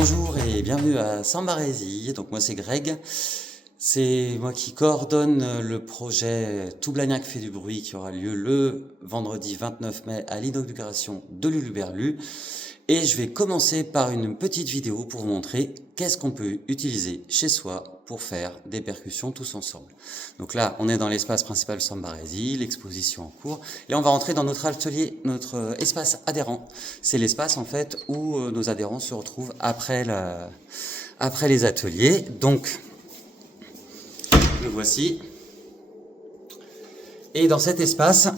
Bonjour et bienvenue à Sambarésie. Donc moi c'est Greg, c'est moi qui coordonne le projet Tout Blagnac fait du bruit qui aura lieu le vendredi 29 mai à l'inauguration de l'Uluberlu. Et je vais commencer par une petite vidéo pour vous montrer qu'est-ce qu'on peut utiliser chez soi pour faire des percussions tous ensemble. Donc là, on est dans l'espace principal Sambarésie, l'exposition en cours. Et on va rentrer dans notre atelier, notre espace adhérent. C'est l'espace en fait où nos adhérents se retrouvent après les ateliers. Donc, le voici. Et dans cet espace,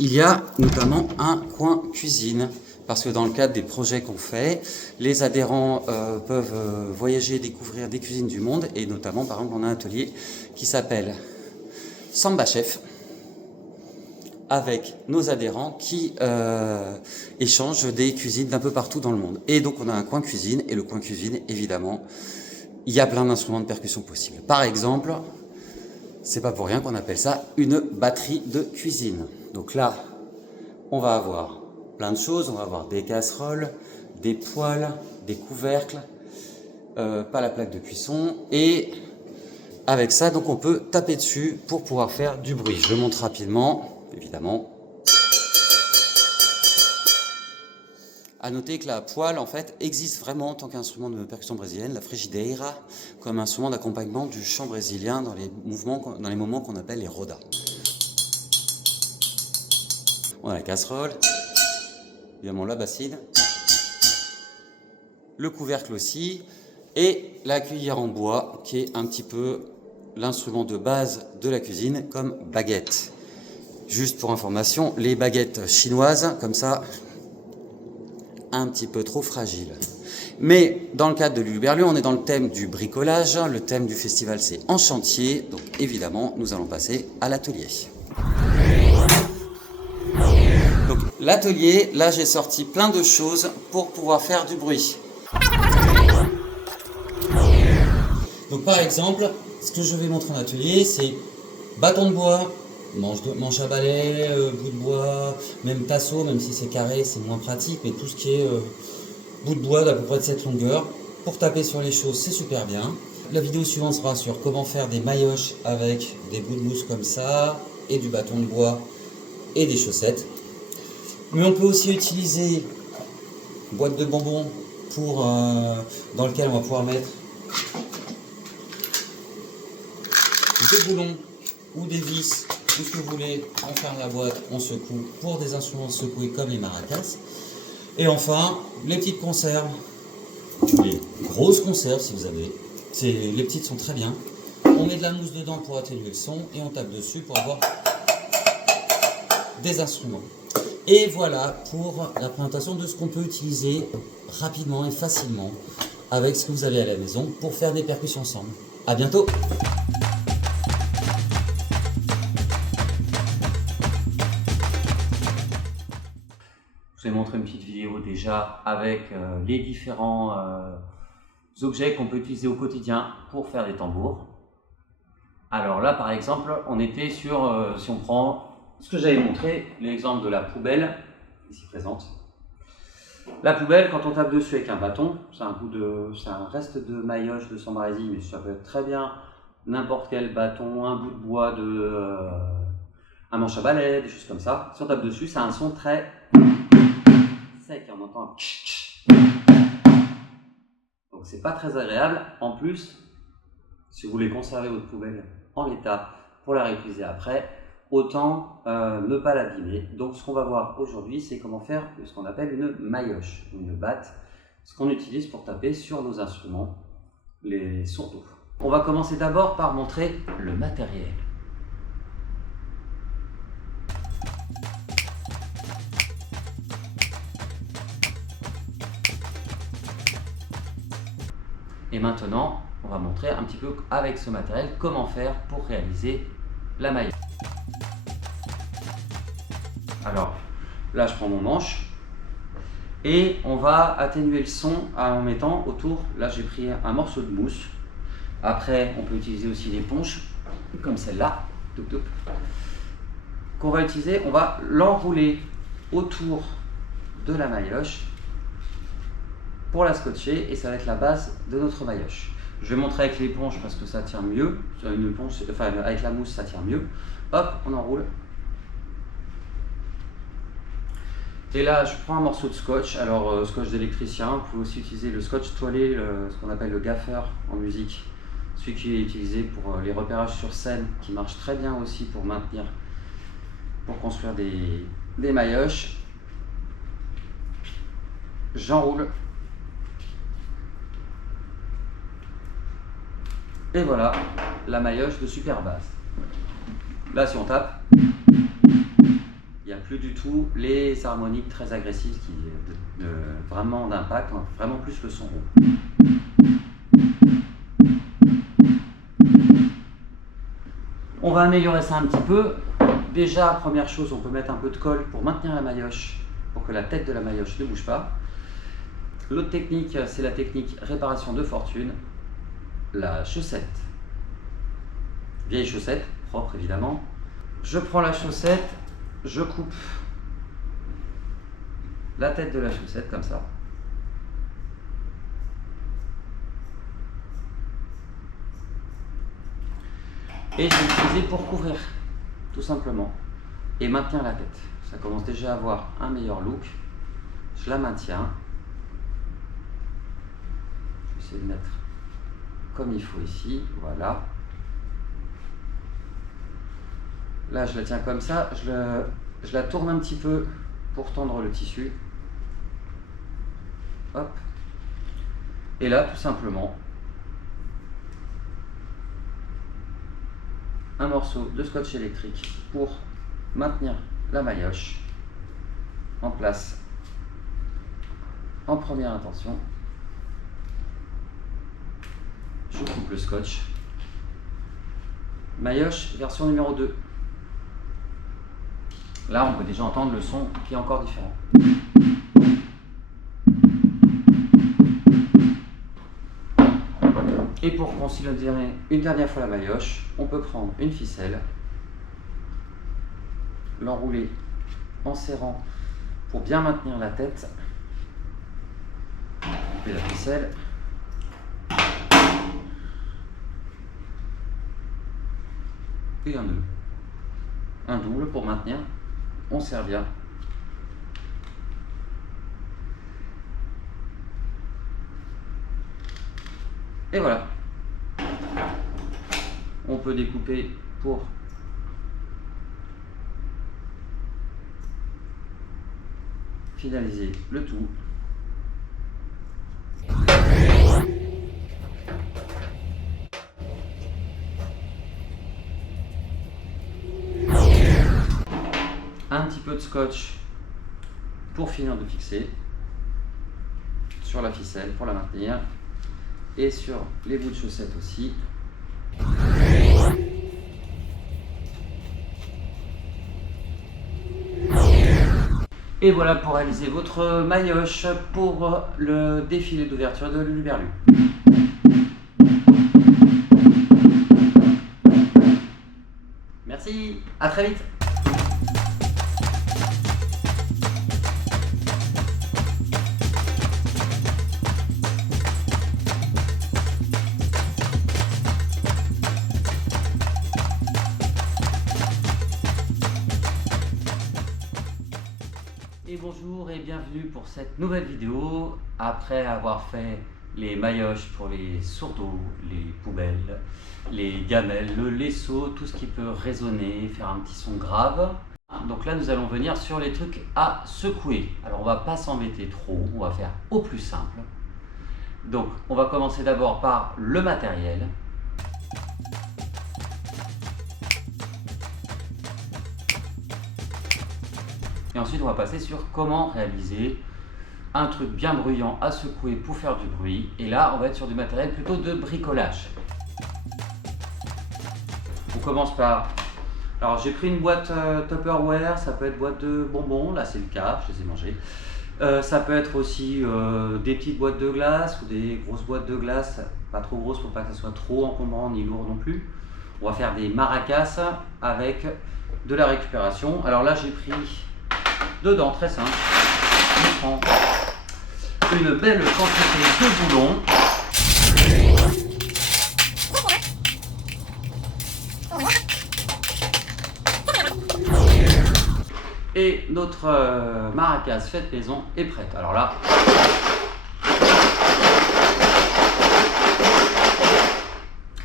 il y a notamment un coin cuisine. Parce que dans le cadre des projets qu'on fait, les adhérents peuvent voyager et découvrir des cuisines du monde. Et notamment, par exemple, on a un atelier qui s'appelle Samba Chef, avec nos adhérents qui échangent des cuisines d'un peu partout dans le monde. Et donc on a un coin cuisine, et le coin cuisine, évidemment, il y a plein d'instruments de percussion possibles. Par exemple, c'est pas pour rien qu'on appelle ça une batterie de cuisine. Donc là, on va avoir plein de choses, on va avoir des casseroles, des poêles, des couvercles, pas la plaque de cuisson, et avec ça, donc on peut taper dessus pour pouvoir faire du bruit. Je montre rapidement, évidemment. À noter que la poêle, en fait, existe vraiment en tant qu'instrument de percussion brésilienne, la frigideira, comme instrument d'accompagnement du chant brésilien dans les moments qu'on appelle les rodas. On a la casserole, évidemment la bassine, le couvercle aussi, et la cuillère en bois, qui est un petit peu l'instrument de base de la cuisine, comme baguette. Juste pour information, les baguettes chinoises, comme ça, un petit peu trop fragiles. Mais dans le cadre de l'Uluberlu, on est dans le thème du bricolage, le thème du festival c'est en chantier, donc évidemment, nous allons passer à l'atelier. Donc l'atelier, là j'ai sorti plein de choses pour pouvoir faire du bruit. Donc par exemple, ce que je vais montrer en atelier, c'est bâton de bois, manche à balai, bout de bois, même tasseau, même si c'est carré, c'est moins pratique, mais tout ce qui est bout de bois d'à peu près de cette longueur, pour taper sur les choses, c'est super bien. La vidéo suivante sera sur comment faire des maillotches avec des bouts de mousse comme ça, et du bâton de bois, et des chaussettes. Mais on peut aussi utiliser une boîte de bonbons dans lequel on va pouvoir mettre des boulons ou des vis, tout ce que vous voulez. On ferme la boîte, on secoue pour des instruments secoués comme les maracas. Et enfin, les petites conserves, les grosses conserves si vous avez. Les petites sont très bien. On met de la mousse dedans pour atténuer le son et on tape dessus pour avoir des instruments. Et voilà pour la présentation de ce qu'on peut utiliser rapidement et facilement avec ce que vous avez à la maison pour faire des percussions ensemble. À bientôt! Je vous ai montré une petite vidéo déjà avec les différents objets qu'on peut utiliser au quotidien pour faire des tambours. Alors là par exemple, on était sur, si on prend ce que j'avais montré, l'exemple de la poubelle, ici présente. La poubelle, quand on tape dessus avec un bâton, c'est un reste de maillotche de Sambarésie, mais ça peut être très bien n'importe quel bâton, un bout de bois, un manche à balai, des choses comme ça. Si on tape dessus, ça a un son très sec, on entend un tch. Donc c'est pas très agréable. En plus, si vous voulez conserver votre poubelle en l'état pour la réutiliser après, autant ne pas l'abîmer. Donc ce qu'on va voir aujourd'hui, c'est comment faire ce qu'on appelle une maillotche, une batte, ce qu'on utilise pour taper sur nos instruments, les sourds. On va commencer d'abord par montrer le matériel. Et maintenant, on va montrer un petit peu avec ce matériel comment faire pour réaliser la maillotche. Alors, là je prends mon manche et on va atténuer le son en mettant autour, là j'ai pris un morceau de mousse. Après, on peut utiliser aussi des ponches, comme celle-là, qu'on va utiliser, on va l'enrouler autour de la maillotche pour la scotcher et ça va être la base de notre maillotche. Je vais montrer avec l'éponge parce que ça tient mieux. Une éponge, enfin avec la mousse ça tient mieux. Hop, on enroule. Et là, je prends un morceau de scotch. Alors, scotch d'électricien, vous pouvez aussi utiliser le scotch toilé, ce qu'on appelle le gaffeur en musique. Celui qui est utilisé pour les repérages sur scène, qui marche très bien aussi pour maintenir, pour construire des maillotches. J'enroule. Et voilà, la maillotche de super base. Là, si on tape, il n'y a plus du tout les harmoniques très agressives qui vraiment d'impact, vraiment plus le son rond. On va améliorer ça un petit peu. Déjà, première chose, on peut mettre un peu de colle pour maintenir la maillotche, pour que la tête de la maillotche ne bouge pas. L'autre technique, c'est la technique réparation de fortune. La chaussette, vieille chaussette, propre évidemment. Je prends la chaussette, je coupe la tête de la chaussette comme ça. Et je vais l'utiliser pour couvrir, tout simplement, et maintenir la tête. Ça commence déjà à avoir un meilleur look. Je la maintiens. Je vais essayer de mettre comme il faut ici, voilà. Là, je la tiens comme ça, je la tourne un petit peu pour tendre le tissu. Hop. Et là, tout simplement, un morceau de scotch électrique pour maintenir la maillotche en place en première intention. Je coupe le scotch. Maillotche version numéro 2. Là, on peut déjà entendre le son qui est encore différent. Et pour considérer une dernière fois la maillotche, on peut prendre une ficelle, l'enrouler en serrant pour bien maintenir la tête. Et la ficelle. Et un nœud. Un double pour maintenir. On serre bien. Et voilà. On peut découper pour finaliser le tout. Un petit peu de scotch pour finir de fixer sur la ficelle pour la maintenir et sur les bouts de chaussettes aussi. Et voilà pour réaliser votre maillotche pour le défilé d'ouverture de l'Huluberlu. Merci, à très vite. Et bonjour et bienvenue pour cette nouvelle vidéo. Après avoir fait les maillotches pour les sourds-d'eau, les poubelles, les gamelles, le laisseau, tout ce qui peut résonner, faire un petit son grave. Donc là nous allons venir sur les trucs à secouer. Alors on va pas s'embêter trop, on va faire au plus simple. Donc on va commencer d'abord par le matériel. Et ensuite on va passer sur comment réaliser un truc bien bruyant à secouer pour faire du bruit. Et là on va être sur du matériel plutôt de bricolage. On commence par... Alors j'ai pris une boîte Tupperware, ça peut être boîte de bonbons, là c'est le cas, je les ai mangés. Ça peut être aussi des petites boîtes de glace ou des grosses boîtes de glace, pas trop grosses pour pas que ça soit trop encombrant ni lourd non plus. On va faire des maracas avec de la récupération. Alors là j'ai pris dedans, très simple, on prend une belle quantité de boulons. Et notre maracas faite maison est prête. Alors là,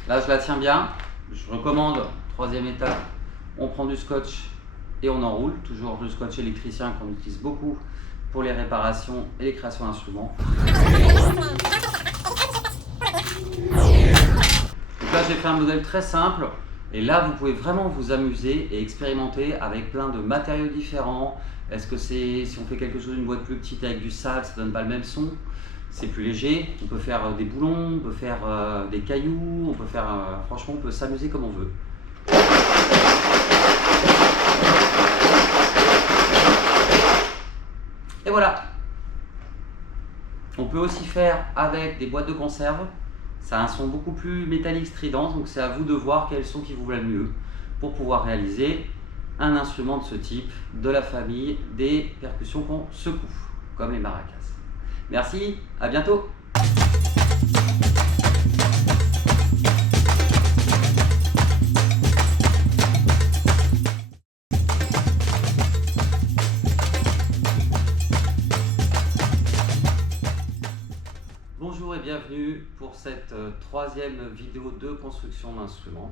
je la tiens bien. Je recommande, troisième étape, on prend du scotch et on enroule. Toujours du scotch électricien qu'on utilise beaucoup pour les réparations et les créations d'instruments. Donc là, j'ai fait un modèle très simple. Et là, vous pouvez vraiment vous amuser et expérimenter avec plein de matériaux différents. Est-ce que si on fait quelque chose, une boîte plus petite avec du sable, ça donne pas le même son? C'est plus léger. On peut faire des boulons, on peut faire des cailloux, on peut faire, franchement, on peut s'amuser comme on veut. Et voilà. On peut aussi faire avec des boîtes de conserve. Ça a un son beaucoup plus métallique, strident, donc c'est à vous de voir quel son qui vous va le mieux pour pouvoir réaliser un instrument de ce type, de la famille des percussions qu'on secoue, comme les maracas. Merci, à bientôt. Bonjour et bienvenue pour cette troisième vidéo de construction d'instruments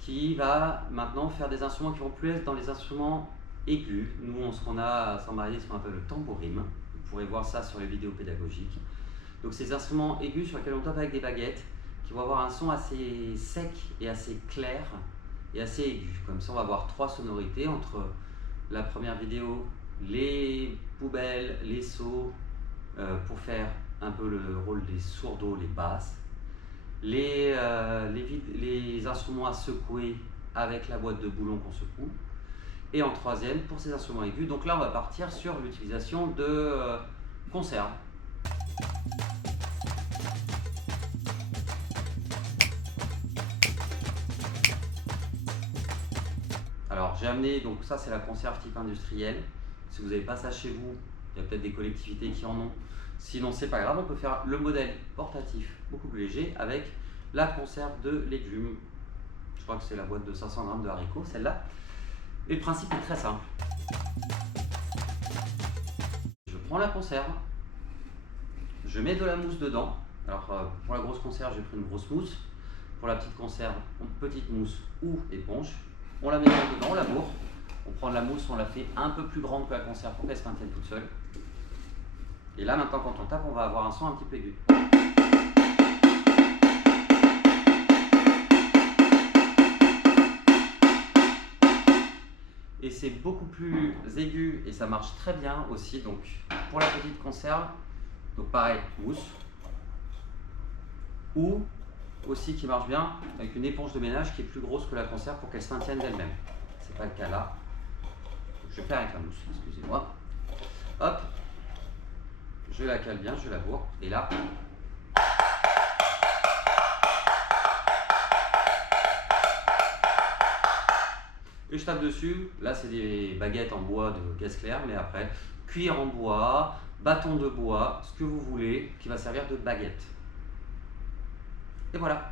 qui va maintenant faire des instruments qui vont plus être dans les instruments aigus. Nous, ce qu'on a à Saint-Marié, ce qu'on appelle le tambourine. Vous pourrez voir ça sur les vidéos pédagogiques. Donc ces instruments aigus sur lesquels on tape avec des baguettes qui vont avoir un son assez sec et assez clair et assez aigu. Comme ça, on va avoir trois sonorités entre la première vidéo, les poubelles, les seaux, pour faire un peu le rôle des sourds-d'eau, les basses, les instruments à secouer avec la boîte de boulons qu'on secoue, et en troisième pour ces instruments aigus. Donc là on va partir sur l'utilisation de conserves. Alors j'ai amené, donc ça c'est la conserve type industrielle. Si vous n'avez pas ça chez vous, il y a peut-être des collectivités qui en ont. Sinon, c'est pas grave, on peut faire le modèle portatif beaucoup plus léger avec la conserve de légumes. Je crois que c'est la boîte de 500 grammes de haricots, celle-là. Et le principe est très simple. Je prends la conserve, je mets de la mousse dedans. Alors, pour la grosse conserve, j'ai pris une grosse mousse. Pour la petite conserve, petite mousse ou éponge. On la met dedans, on la bourre. On prend de la mousse, on la fait un peu plus grande que la conserve pour qu'elle se maintienne toute seule. Et là, maintenant, quand on tape, on va avoir un son un petit peu aigu. Et c'est beaucoup plus aigu et ça marche très bien aussi. Donc, pour la petite conserve, donc pareil, mousse. Ou aussi qui marche bien avec une éponge de ménage qui est plus grosse que la conserve pour qu'elle se maintienne d'elle-même. C'est pas le cas là. Je vais faire avec la mousse, excusez-moi. Hop. Je la cale bien, je la bourre, et là, et je tape dessus. Là, c'est des baguettes en bois de caisse claire, mais après, cuir en bois, bâton de bois, ce que vous voulez, qui va servir de baguette. Et voilà.